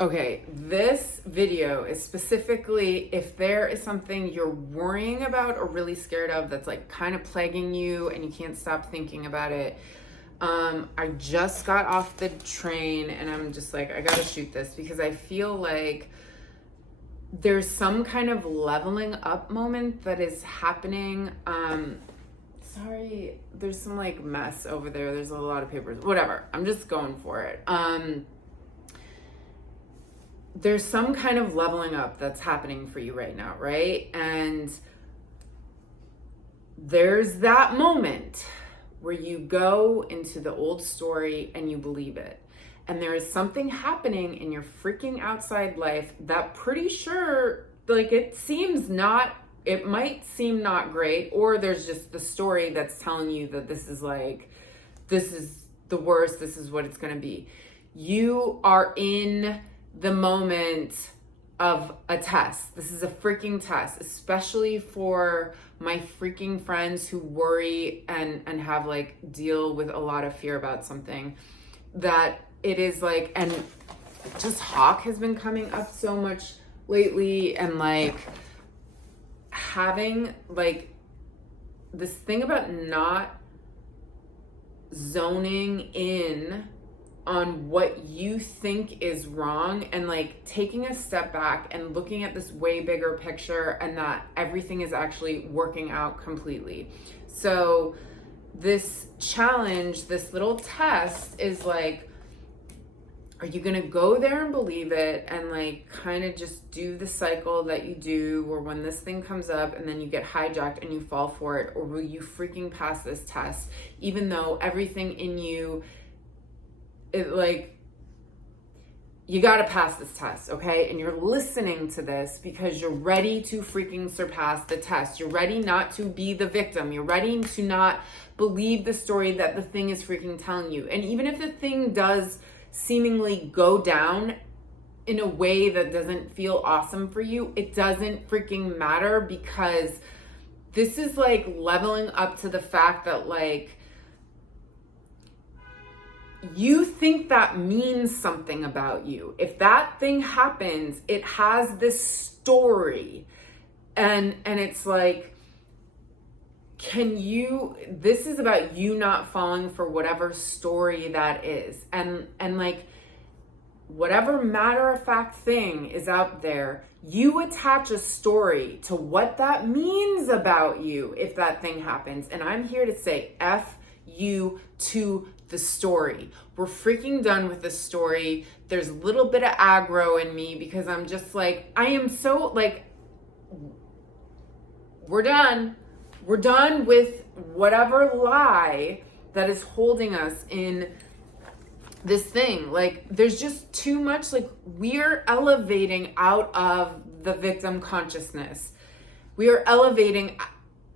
Okay, this video is specifically if there is something you're worrying about or really scared of that's like kind of plaguing you and you can't stop thinking about it. I just got off the train and I'm just like, I gotta shoot this because I feel like there's some kind of leveling up moment that is happening. Sorry, there's some like mess over there. There's a lot of papers, whatever. I'm just going for it. There's some kind of leveling up that's happening for you right now, right? And there's that moment where you go into the old story and you believe it. And there is something happening in your freaking outside life that pretty sure, like it might seem not great, or there's just the story that's telling you that this is the worst, this is what it's gonna be. You are in the moment of a test. This is a freaking test, especially for my freaking friends who worry and have like deal with a lot of fear about something. That it is like, and just Hawk has been coming up so much lately, and like having like this thing about not zoning in on what you think is wrong and like taking a step back and looking at this way bigger picture, and that everything is actually working out completely. So this challenge, this little test is like, are you gonna go there and believe it and like kind of just do the cycle that you do, or when this thing comes up and then you get hijacked and you fall for it, or will you freaking pass this test even though everything in you, it like, you gotta pass this test, okay? And you're listening to this because you're ready to freaking surpass the test. You're ready not to be the victim. You're ready to not believe the story that the thing is freaking telling you. And even if the thing does seemingly go down in a way that doesn't feel awesome for you, it doesn't freaking matter, because this is like leveling up to the fact that like, you think that means something about you. If that thing happens, it has this story, and it's like, this is about you not falling for whatever story that is, and like whatever matter-of-fact thing is out there, you attach a story to what that means about you if that thing happens. And I'm here to say F you to the story. We're freaking done with the story. There's a little bit of aggro in me because I'm just like, I am so like, we're done. We're done with whatever lie that is holding us in this thing. Like, there's just too much, like, we're elevating out of the victim consciousness. We are elevating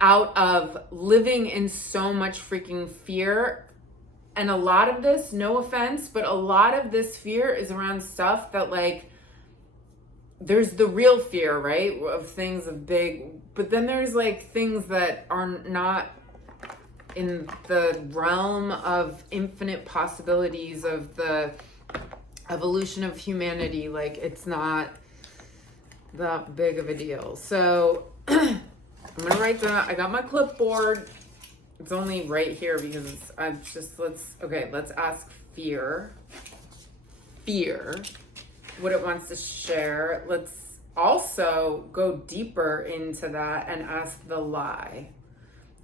out of living in so much freaking fear. And a lot of this, no offense, but a lot of this fear is around stuff that like, there's the real fear, right? Of things of big, but then there's like things that are not in the realm of infinite possibilities of the evolution of humanity. Like, it's not that big of a deal. So I'm gonna write down, I got my clipboard. It's only right here because let's ask fear, what it wants to share. Let's also go deeper into that and ask the lie.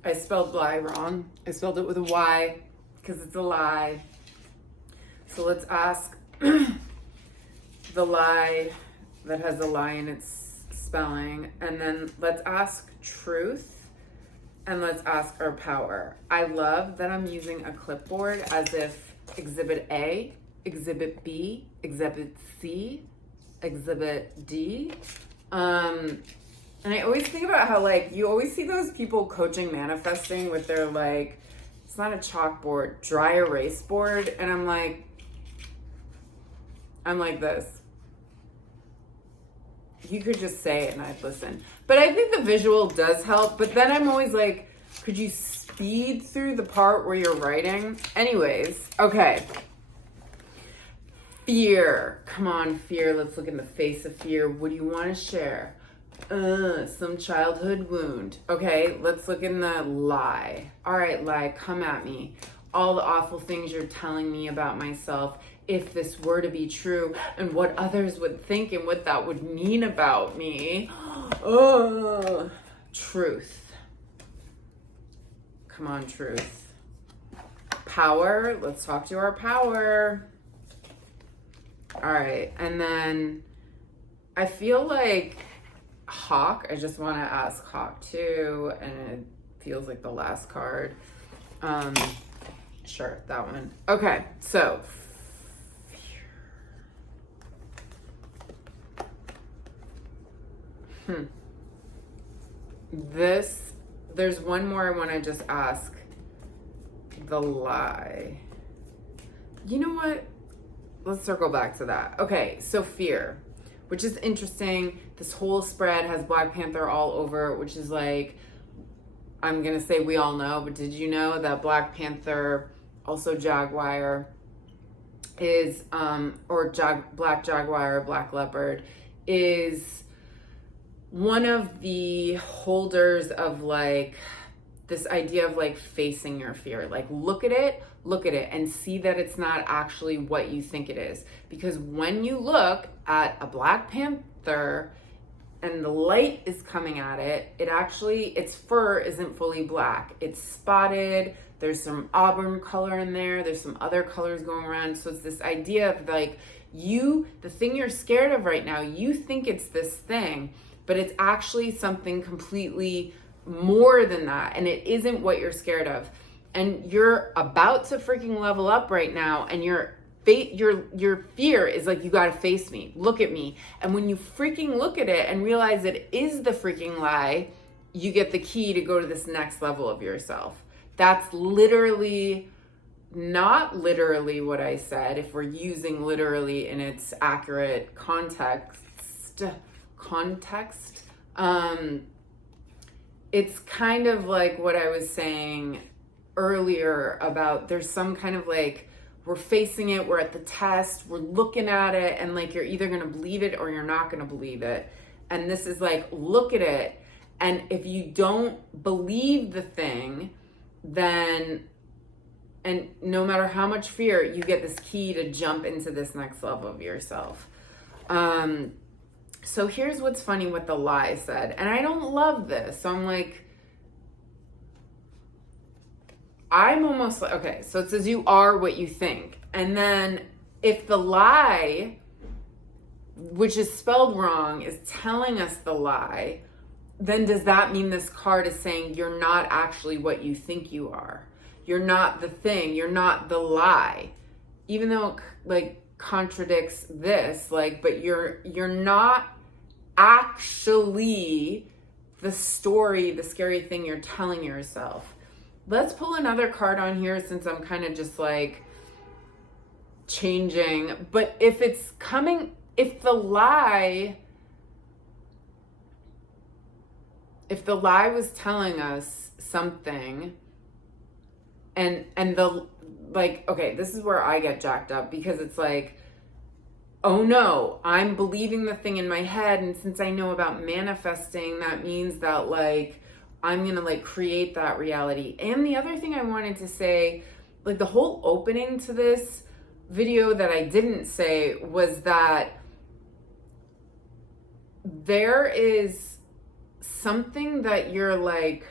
I spelled lie wrong. I spelled it with a Y because it's a lie. So let's ask the lie that has a lie in its spelling. And then let's ask truth. And let's ask our power. I love that I'm using a clipboard as if Exhibit A, Exhibit B, Exhibit C, Exhibit D. And I always think about how like, you always see those people coaching manifesting with their like, it's not a chalkboard, dry erase board. And I'm like this. You could just say it and I'd listen. But I think the visual does help. But then I'm always like, could you speed through the part where you're writing? Anyways, okay. Fear. Come on, fear. Let's look in the face of fear. What do you want to share? Some childhood wound. Okay, let's look in the lie. All right, lie, come at me. All the awful things you're telling me about myself, if this were to be true, and what others would think and what that would mean about me. Oh, truth. Come on, truth. Power. Let's talk to our power. All right, and then I feel like Hawk. I just want to ask Hawk too, and it feels like the last card. Sure, that one. Okay, so there's one more I want to just ask. The lie. You know what? Let's circle back to that. Okay, so fear, which is interesting. This whole spread has Black Panther all over, which is like, I'm going to say we all know, but did you know that Black Panther, also Jaguar, is, Black Jaguar, Black Leopard, is one of the holders of like this idea of like facing your fear. Like look at it and see that it's not actually what you think it is. Because when you look at a Black Panther and the light is coming at it, it actually, its fur isn't fully black. It's spotted. There's some auburn color in there. There's some other colors going around. So it's this idea of like the thing you're scared of right now, you think it's this thing, but it's actually something completely more than that. And it isn't what you're scared of. And you're about to freaking level up right now. And your fear is like, you got to face me, look at me. And when you freaking look at it and realize it is the freaking lie, you get the key to go to this next level of yourself. That's literally, not literally what I said, if we're using literally in its accurate context. It's kind of like what I was saying earlier about there's some kind of like, we're facing it, we're at the test, we're looking at it, and like you're either going to believe it or you're not going to believe it. And this is like, look at it, and if you don't believe the thing, then, and no matter how much fear, you get this key to jump into this next level of yourself. So here's what's funny what the lie said, and I don't love this. So I'm like, I'm almost like, okay, so it says you are what you think. And then if the lie, which is spelled wrong, is telling us the lie, then does that mean this card is saying you're not actually what you think you are? You're not the thing, you're not the lie. Even though it like contradicts this, like, but you're not actually the story, the scary thing you're telling yourself. Let's pull another card on here since I'm kind of just like changing. But if it's coming, if the lie was telling us something and the like, okay, this is where I get jacked up because it's like, oh no, I'm believing the thing in my head. And since I know about manifesting, that means that like, I'm going to like create that reality. And the other thing I wanted to say, like the whole opening to this video that I didn't say was that there is something that you're like,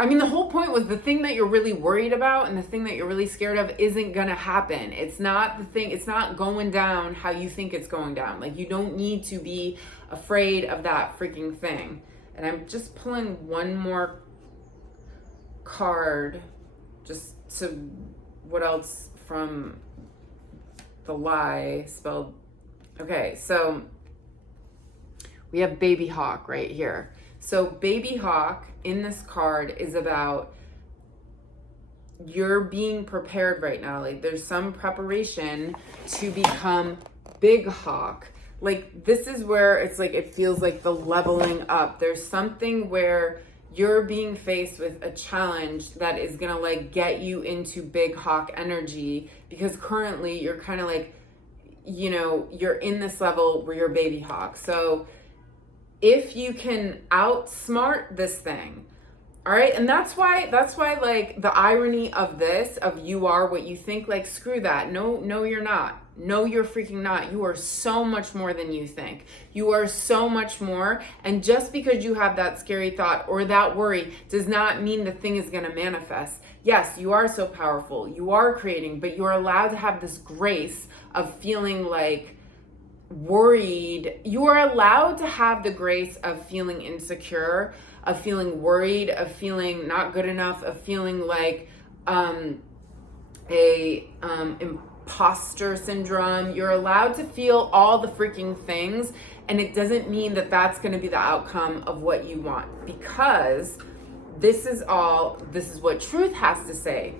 I mean, the whole point was the thing that you're really worried about and the thing that you're really scared of isn't gonna happen. It's not the thing, it's not going down how you think it's going down. Like, you don't need to be afraid of that freaking thing. And I'm just pulling one more card just to, what else from the lie spelled. Okay, so we have Baby Hawk right here. So Baby Hawk in this card is about you're being prepared right now. Like there's some preparation to become Big Hawk. Like this is where it's like, it feels like the leveling up. There's something where you're being faced with a challenge that is gonna like get you into big hawk energy, because currently you're kind of like, you know, you're in this level where you're baby hawk. So if you can outsmart this thing, all right, and that's why like the irony of this, of you are what you think, like screw that. No, you're not. No, you're freaking not. You are so much more than you think. You are so much more. And just because you have that scary thought or that worry does not mean the thing is going to manifest. Yes, you are so powerful. You are creating, but you are allowed to have this grace of feeling like worried. You are allowed to have the grace of feeling insecure, of feeling worried, of feeling not good enough, of feeling like imposter syndrome. You're allowed to feel all the freaking things, and it doesn't mean that that's going to be the outcome of what you want, because this is what truth has to say.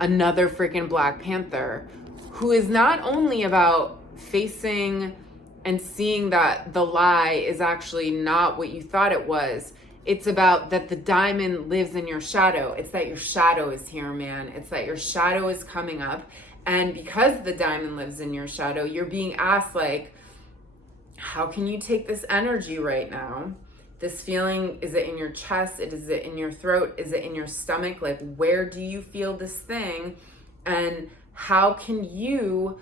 Another freaking Black Panther, who is not only about facing and seeing that the lie is actually not what you thought it was. It's about that the diamond lives in your shadow. It's that your shadow is here, man. It's that your shadow is coming up. And because the diamond lives in your shadow, you're being asked, like, how can you take this energy right now? This feeling, is it in your chest? Is it in your throat? Is it in your stomach? Like, where do you feel this thing? And how can you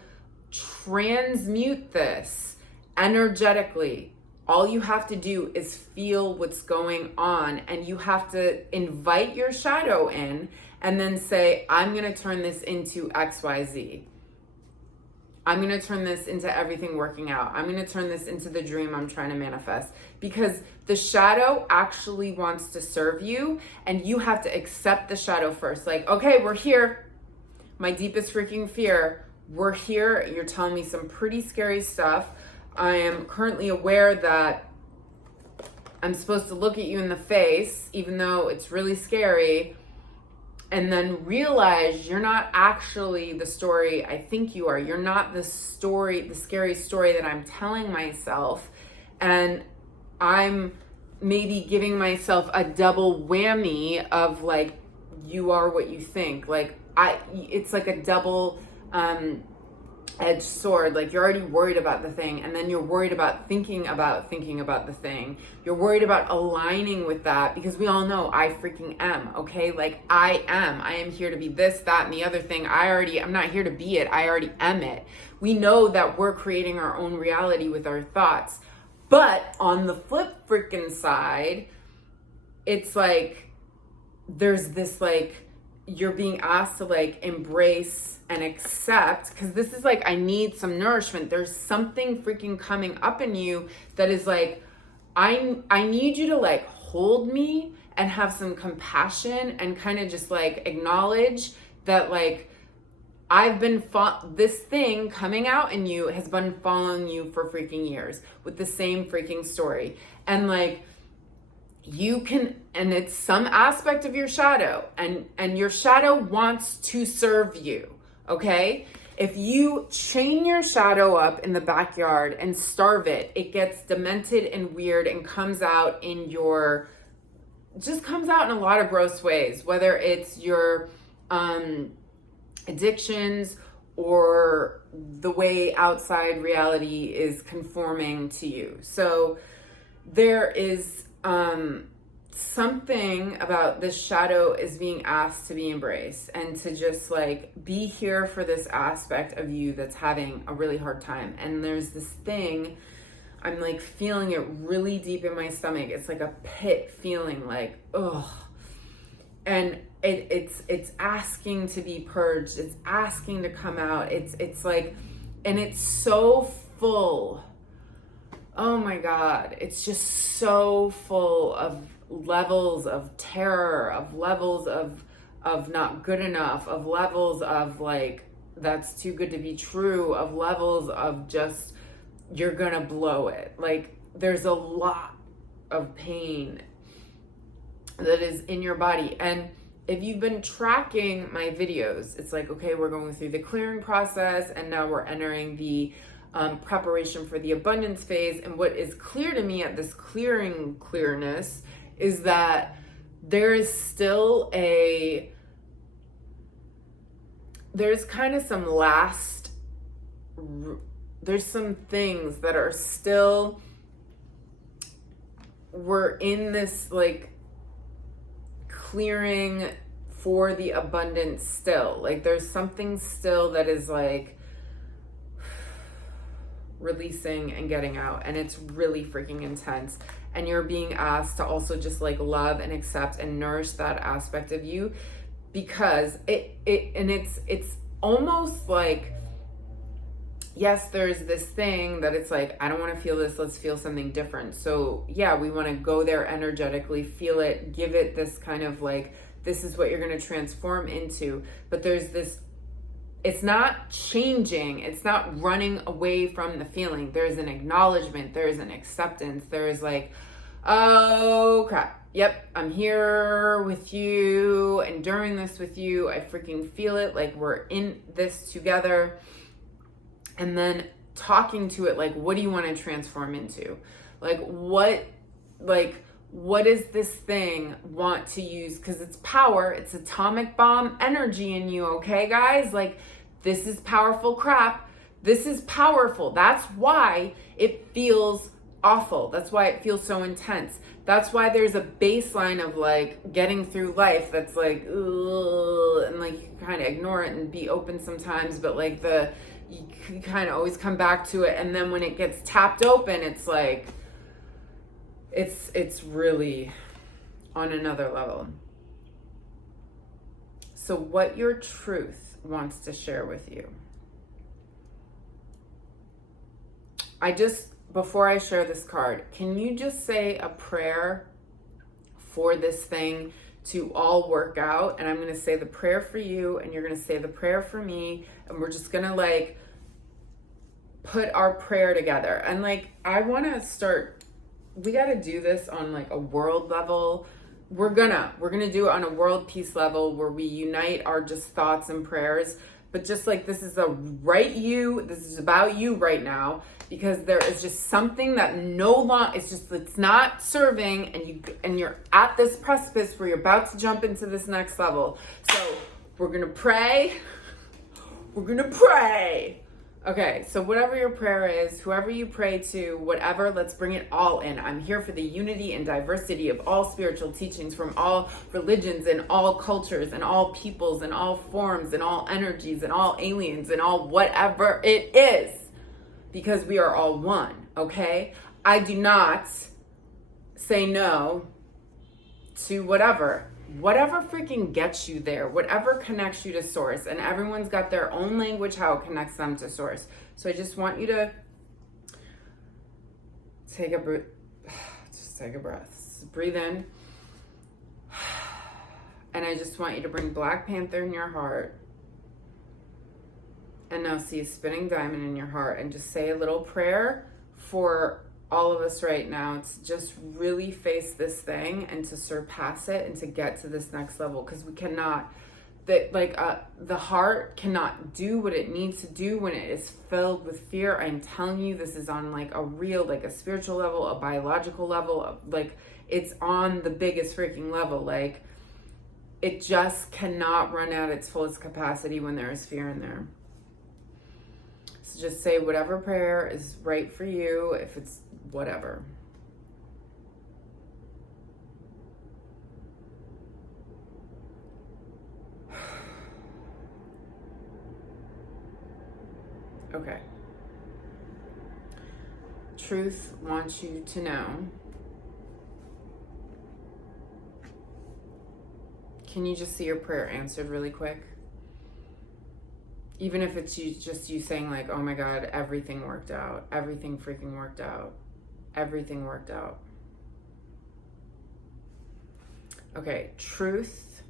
transmute this energetically? All you have to do is feel what's going on, and you have to invite your shadow in and then say, I'm going to turn this into XYZ. I'm going to turn this into everything working out. I'm going to turn this into the dream I'm trying to manifest, because the shadow actually wants to serve you, and you have to accept the shadow first. Like, okay, we're here. My deepest freaking fear. We're here. You're telling me some pretty scary stuff. I am currently aware that I'm supposed to look at you in the face, even though it's really scary, and then realize you're not actually the story I think you are. You're not the story, the scary story that I'm telling myself. And I'm maybe giving myself a double whammy of like, you are what you think. Like, it's like a double edged sword. Like, you're already worried about the thing, and then you're worried about thinking about the thing. You're worried about aligning with that, because we all know I freaking am, okay? Like, I am here to be this, that, and the other thing. I'm not here to be it. I already am it. We know that we're creating our own reality with our thoughts. But on the flip freaking side, it's like, there's this like, you're being asked to like embrace and accept, because this is like, I need some nourishment. There's something freaking coming up in you that is like, I need you to like hold me and have some compassion and kind of just like acknowledge that like, this thing coming out in you has been following you for freaking years with the same freaking story. And like, you can, and it's some aspect of your shadow, and your shadow wants to serve you, okay? If you chain your shadow up in the backyard and starve it, it gets demented and weird and comes out in a lot of gross ways, whether it's your addictions or the way outside reality is conforming to you. So there is something about this shadow is being asked to be embraced, and to just like be here for this aspect of you that's having a really hard time. And there's this thing, I'm like feeling it really deep in my stomach. It's like a pit feeling, like, ugh. And it's asking to be purged. It's asking to come out. It's like, and it's so full. Oh my God, it's just so full of levels of terror, of levels of not good enough, of levels of like, that's too good to be true, of levels of just, you're gonna blow it. Like, there's a lot of pain that is in your body. And if you've been tracking my videos, it's like, okay, we're going through the clearing process, and now we're entering the preparation for the abundance phase. And what is clear to me at this clearness is that there's kind of there's some things that are still, we're in this like clearing for the abundance still. Like there's something still that is like releasing and getting out, and it's really freaking intense. And you're being asked to also just like love and accept and nourish that aspect of you, because it's almost like, yes, there's this thing that it's like, I don't want to feel this, let's feel something different. So yeah, we want to go there energetically, feel it, give it this kind of like, this is what you're going to transform into. But there's this, it's not changing, it's not running away from the feeling. There's an acknowledgement, there's an acceptance, there's like, oh crap, yep, I'm here with you, enduring this with you, I freaking feel it, like we're in this together. And then talking to it like, what do you want to transform into? Like what does this thing want to use? Because it's power, it's atomic bomb energy in you, okay guys? Like this is powerful crap. This is powerful. That's why it feels awful. That's why it feels so intense. That's why there's a baseline of like getting through life that's like, ugh, and like you can kind of ignore it and be open sometimes, but like you can kind of always come back to it. And then when it gets tapped open, it's like, it's really on another level. So what your truth wants to share with you. Before I share this card, can you just say a prayer for this thing to all work out? And I'm going to say the prayer for you, and you're going to say the prayer for me, and we're just going to like put our prayer together. And like, I want to start, we got to do this on like a world level. We're gonna do it on a world peace level where we unite our just thoughts and prayers. But just like, this is this is about you right now, because there is just something that it's not serving, and you're at this precipice where you're about to jump into this next level. So we're gonna pray. Okay, so whatever your prayer is, whoever you pray to, whatever, let's bring it all in. I'm here for the unity and diversity of all spiritual teachings from all religions and all cultures and all peoples and all forms and all energies and all aliens and all whatever it is, because we are all one, okay? I do not say no to whatever freaking gets you there, whatever connects you to source. And everyone's got their own language, how it connects them to source. So I just want you to take a breath. Just breathe in. And I just want you to bring Black Panther in your heart. And now see a spinning diamond in your heart, and just say a little prayer for all of us right now to just really face this thing and to surpass it and to get to this next level. Because we cannot, the heart cannot do what it needs to do when it is filled with fear. I'm telling you, this is on like a real, like a spiritual level, a biological level, like it's on the biggest freaking level. Like it just cannot run at its fullest capacity when there is fear in there. So just say whatever prayer is right for you, if it's whatever. Okay. Truth wants you to know. Can you just see your prayer answered really quick? Even if it's you saying like, oh my God, everything worked out. Everything freaking worked out. Everything worked out. Okay, truth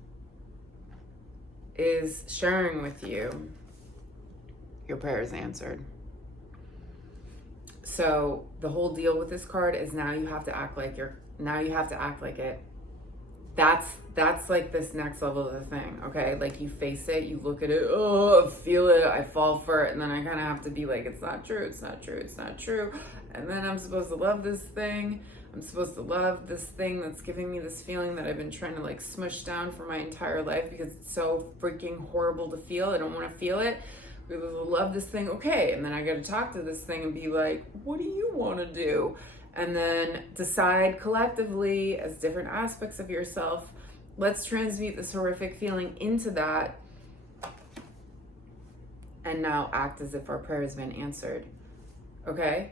is sharing with you your prayer is answered. So the whole deal with this card is now you have to act like it. That's like this next level of the thing, okay? Like you face it, you look at it, oh, I feel it, I fall for it, and then I kind of have to be like, it's not true, it's not true, it's not true. And then I'm supposed to love this thing. I'm supposed to love this thing that's giving me this feeling that I've been trying to like smush down for my entire life because it's so freaking horrible to feel. I don't want to feel it. We love this thing. Okay. And then I got to talk to this thing and be like, what do you want to do? And then decide collectively as different aspects of yourself, let's transmute this horrific feeling into that. And now act as if our prayer has been answered. Okay?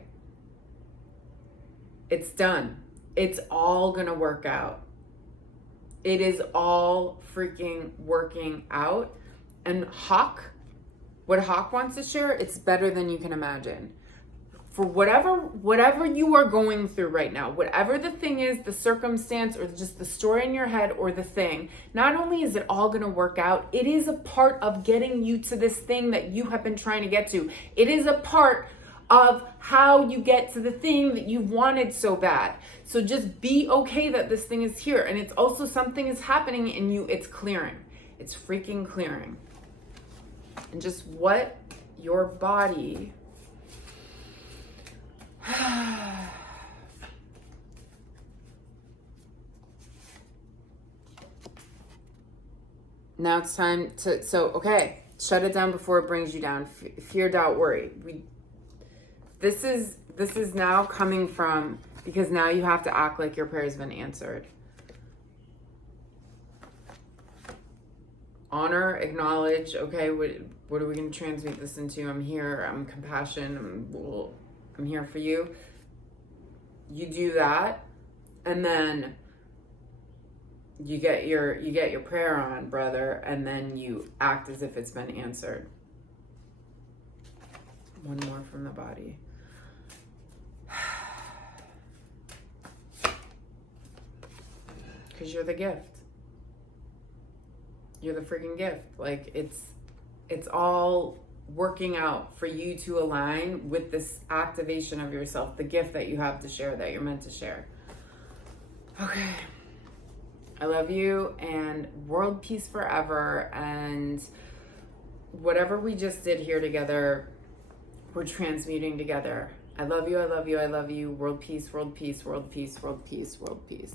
It's done. It's all gonna work out. It is all freaking working out. And what Hawk wants to share, it's better than you can imagine. For whatever you are going through right now, whatever the thing is, the circumstance, or just the story in your head, or the thing, not only is it all going to work out, it is a part of getting you to this thing that you have been trying to get to. It is a part of how you get to the thing that you wanted so bad. So just be okay that this thing is here. And it's also something is happening in you. It's clearing. It's freaking clearing. And just what your body... Now it's time to, shut it down before it brings you down. Fear, doubt, worry. This is now coming from, because now you have to act like your prayer has been answered. Honor, acknowledge, okay, what are we going to transmute this into? I'm here, I'm compassion, I'm here for you. You do that, and then you get your prayer on, brother, and then you act as if it's been answered. One more from the body. Because you're the gift. You're the freaking gift. Like, it's all working out for you to align with this activation of yourself, the gift that you have to share, that you're meant to share. Okay. I love you, and world peace forever. And whatever we just did here together, we're transmuting together. I love you, I love you, I love you. World peace, world peace, world peace, world peace, world peace.